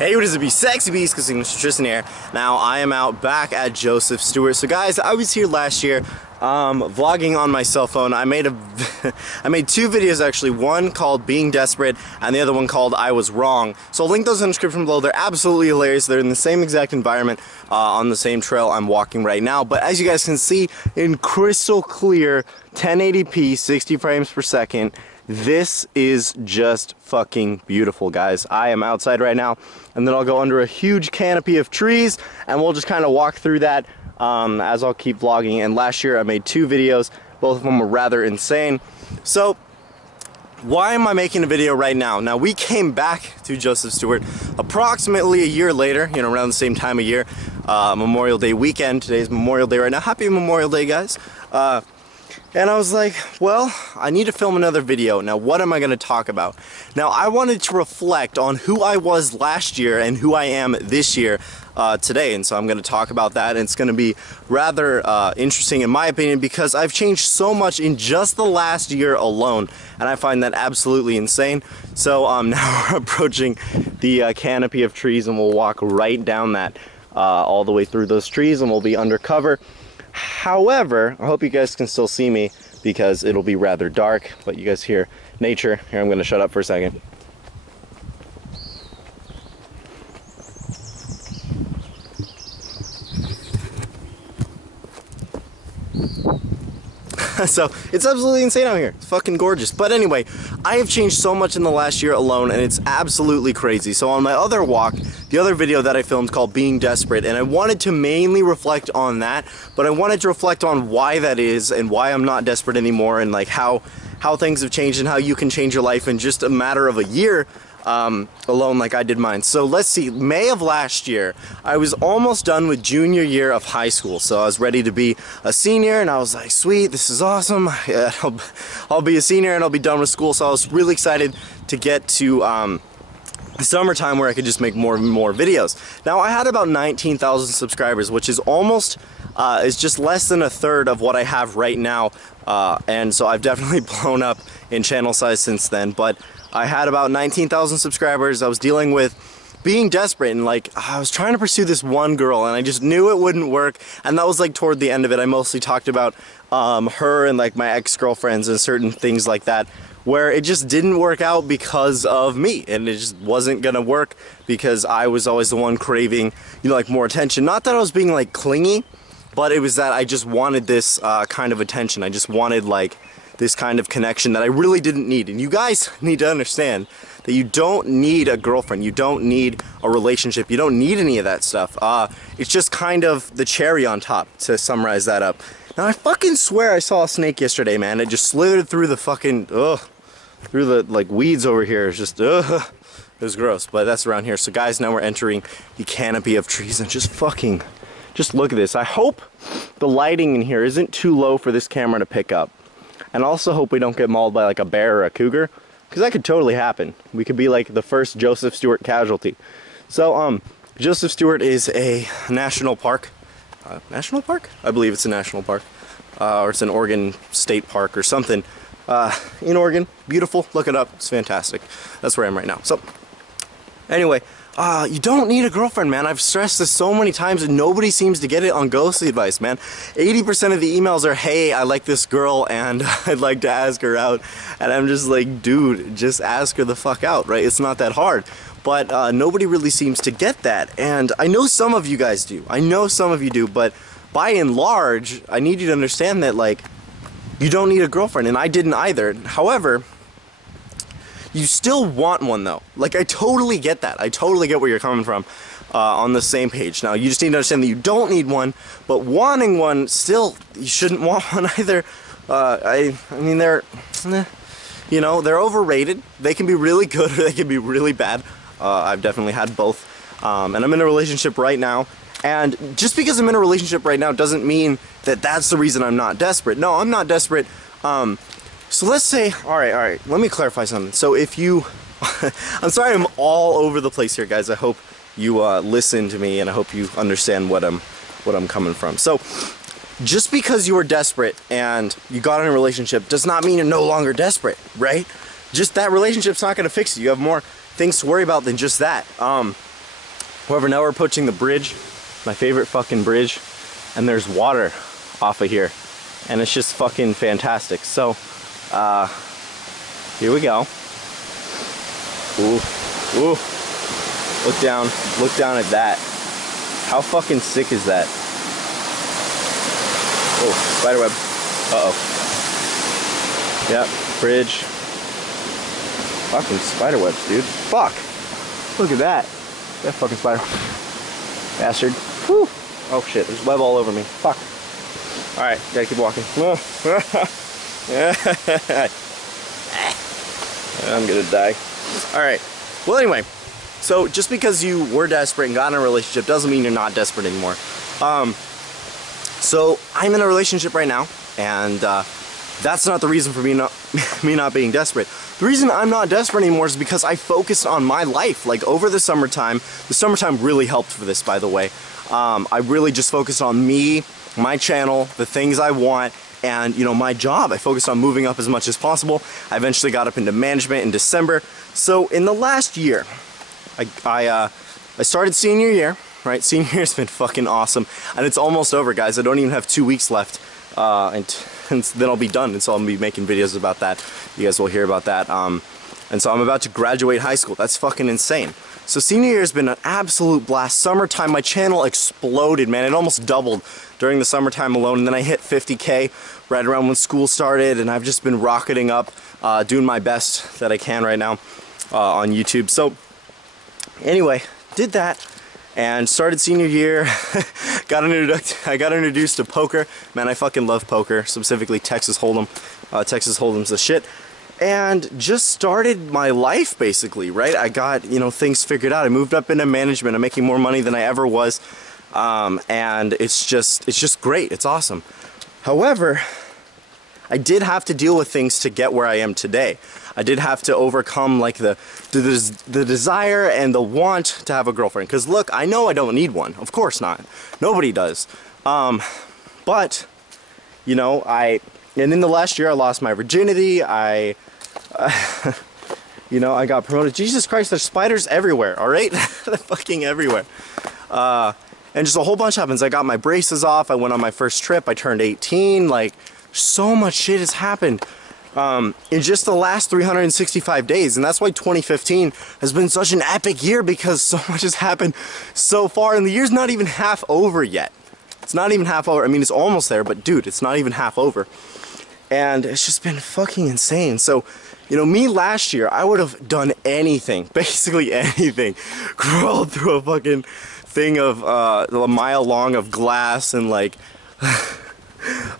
Hey, what is it, be sexy beast? Because Mr. Tristan here. Now I am out back at Joseph Stewart. So guys, I was here last year vlogging on my cell phone. I made two videos actually, one called Being Desperate and the other one called I Was Wrong. So I'll link those in the description below. They're absolutely hilarious. They're in the same exact environment on the same trail I'm walking right now. But as you guys can see in crystal clear 1080p 60 frames per second, this is just fucking beautiful, guys. I am outside right now, and then I'll go under a huge canopy of trees and we'll just kind of walk through that as I'll keep vlogging. And last year I made two videos, both of them were rather insane. So why am I making a video right now? Now we came back to Joseph Stewart approximately a year later, you know, around the same time of year, Memorial Day weekend. Today's Memorial Day right now. Happy Memorial Day, guys. And I was like, well, I need to film another video. Now, what am I going to talk about? Now, I wanted to reflect on who I was last year and who I am this year today. And so I'm going to talk about that. And it's going to be rather interesting in my opinion because I've changed so much in just the last year alone. And I find that absolutely insane. So now we're approaching the canopy of trees and we'll walk right down that all the way through those trees and we'll be undercover. However, I hope you guys can still see me because it'll be rather dark, but you guys hear nature. Here, I'm going to shut up for a second. So it's absolutely insane out here. It's fucking gorgeous. But anyway, I have changed so much in the last year alone and it's absolutely crazy. So on my other walk, the other video that I filmed called Being Desperate, and I wanted to mainly reflect on that, but I wanted to reflect on why that is and why I'm not desperate anymore and like how things have changed and how you can change your life in just a matter of a year alone like I did mine. So let's see, May of last year, I was almost done with junior year of high school. So I was ready to be a senior and I was like, sweet, this is awesome. Yeah, I'll be a senior and I'll be done with school. So I was really excited to get to the summertime where I could just make more and more videos. Now I had about 19,000 subscribers, which is almost, is just less than a third of what I have right now. And so I've definitely blown up in channel size since then, but I had about 19,000 subscribers. I was dealing with being desperate and like I was trying to pursue this one girl and I just knew it wouldn't work, and that was like toward the end of it. I mostly talked about her and like my ex-girlfriends and certain things like that where it just didn't work out because of me, and it just wasn't gonna work because I was always the one craving, you know, like more attention. Not that I was being like clingy, but it was that I just wanted this kind of attention. I just wanted like this kind of connection that I really didn't need. And you guys need to understand that you don't need a girlfriend, you don't need a relationship, you don't need any of that stuff. It's just kind of the cherry on top, to summarize that up. Now I fucking swear I saw a snake yesterday, man. It just slithered through the fucking, through the like weeds over here. It's just, it was gross, but that's around here. So guys, now we're entering the canopy of trees and just look at this. I hope the lighting in here isn't too low for this camera to pick up. And also hope we don't get mauled by like a bear or a cougar, because that could totally happen. We could be like the first Joseph Stewart casualty. So Joseph Stewart is a national park. National park? I believe it's a national park. Or it's an Oregon state park or something. In Oregon. Beautiful. Look it up. It's fantastic. That's where I am right now. So anyway, you don't need a girlfriend, man. I've stressed this so many times and nobody seems to get it on ghost advice, man. 80% of the emails are, hey, I like this girl and I'd like to ask her out. And I'm just like, dude, just ask her the fuck out, right? It's not that hard. But nobody really seems to get that. And I know some of you guys do. I know some of you do, but by and large, I need you to understand that, like, you don't need a girlfriend, and I didn't either. However, you still want one though. Like, I totally get that. I totally get where you're coming from on the same page. Now, you just need to understand that you don't need one, but wanting one, still, you shouldn't want one either. I mean, they're, you know, they're overrated. They can be really good or they can be really bad. I've definitely had both. And I'm in a relationship right now. And just because I'm in a relationship right now doesn't mean that that's the reason I'm not desperate. No, I'm not desperate. So let's say, all right, let me clarify something. So if you, I'm sorry I'm all over the place here, guys. I hope you listen to me and I hope you understand what I'm coming from. So just because you were desperate and you got in a relationship does not mean you're no longer desperate, right? Just that relationship's not going to fix it. You have more things to worry about than just that. However, now we're approaching the bridge, my favorite fucking bridge, and there's water off of here, and it's just fucking fantastic. So, here we go. Ooh, ooh. Look down at that. How fucking sick is that? Oh, spiderweb. Uh-oh. Yep, bridge. Fucking spiderwebs, dude. Fuck! Look at that. That fucking spider. Bastard. Whew. Oh shit, there's web all over me. Fuck. Alright, gotta keep walking. I'm gonna die. Alright. Well, anyway. So, just because you were desperate and got in a relationship doesn't mean you're not desperate anymore. So, I'm in a relationship right now, and that's not the reason for me not being desperate. The reason I'm not desperate anymore is because I focused on my life. Like, over the summertime really helped for this, by the way. I really just focused on me, my channel, the things I want, and, you know, my job. I focused on moving up as much as possible. I eventually got up into management in December. So, in the last year, I started senior year, right? Senior year's been fucking awesome, and it's almost over, guys. I don't even have 2 weeks left, and then I'll be done, and so I'll be making videos about that. You guys will hear about that. And so I'm about to graduate high school. That's fucking insane. So senior year has been an absolute blast. Summertime, my channel exploded, man. It almost doubled during the summertime alone, and then I hit 50K right around when school started, and I've just been rocketing up, doing my best that I can right now on YouTube. So anyway, did that and started senior year. I got introduced to poker. Man, I fucking love poker, specifically Texas Hold'em. Texas Hold'em's the shit. And just started my life, basically, right? I got, you know, things figured out. I moved up into management. I'm making more money than I ever was. And it's just great. It's awesome. However, I did have to deal with things to get where I am today. I did have to overcome, like, the desire and the want to have a girlfriend. Because, look, I know I don't need one. Of course not. Nobody does. But, you know, and in the last year, I lost my virginity. You know, I got promoted. Jesus Christ, there's spiders everywhere, all right? They're fucking everywhere. And just a whole bunch happens. I got my braces off. I went on my first trip. I turned 18. Like, so much shit has happened in just the last 365 days. And that's why 2015 has been such an epic year, because so much has happened so far. And the year's not even half over yet. It's not even half over. I mean, it's almost there, but dude, it's not even half over. And it's just been fucking insane. So, you know, me last year, I would have done anything, basically anything. Crawled through a fucking thing of a mile long of glass and like,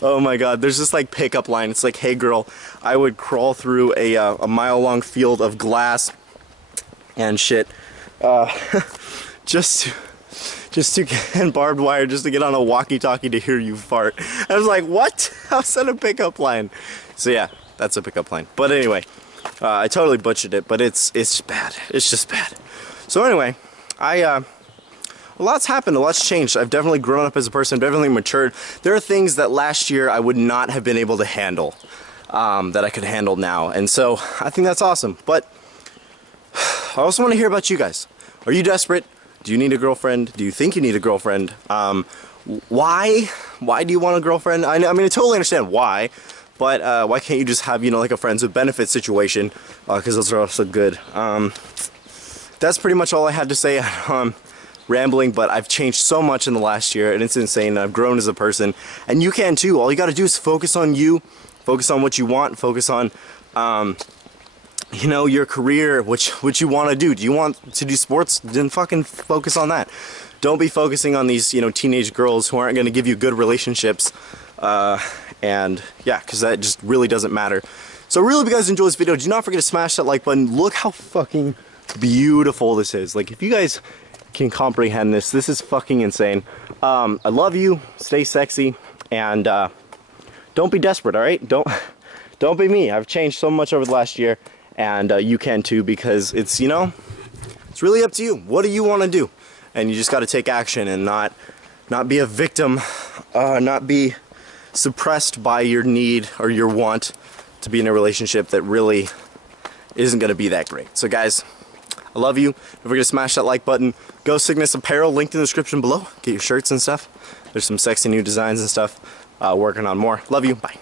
oh my god, there's this like pickup line. It's like, hey girl, I would crawl through a mile long field of glass and shit, just to get barbed wire, just to get on a walkie-talkie to hear you fart. I was like, what? How's that a pickup line? So yeah, that's a pickup line. But anyway, I totally butchered it, but it's bad. It's just bad. So anyway, a lot's happened, a lot's changed. I've definitely grown up as a person, definitely matured. There are things that last year I would not have been able to handle, that I could handle now. And so I think that's awesome. But I also want to hear about you guys. Are you desperate? Do you need a girlfriend? Do you think you need a girlfriend? Why do you want a girlfriend? I mean, I totally understand why, but why can't you just have, you know, like a friends with benefits situation? Because those are also good. That's pretty much all I had to say. Rambling, but I've changed so much in the last year, and it's insane. I've grown as a person, and you can too. All you got to do is focus on you, focus on what you want, focus on you know, your career, what you want to do. Do you want to do sports? Then fucking focus on that. Don't be focusing on these, you know, teenage girls who aren't going to give you good relationships. And yeah, because that just really doesn't matter. So really, if you guys enjoyed this video, do not forget to smash that like button. Look how fucking beautiful this is. Like, if you guys can comprehend this, this is fucking insane. I love you. Stay sexy, and don't be desperate. All right, don't be me. I've changed so much over the last year. And you can too, because it's, you know, it's really up to you. What do you want to do? And you just got to take action and not be a victim, not be suppressed by your need or your want to be in a relationship that really isn't going to be that great. So guys, I love you. Don't forget to smash that like button. Ghost Sickness apparel linked in the description below. Get your shirts and stuff. There's some sexy new designs and stuff. Working on more. Love you. Bye.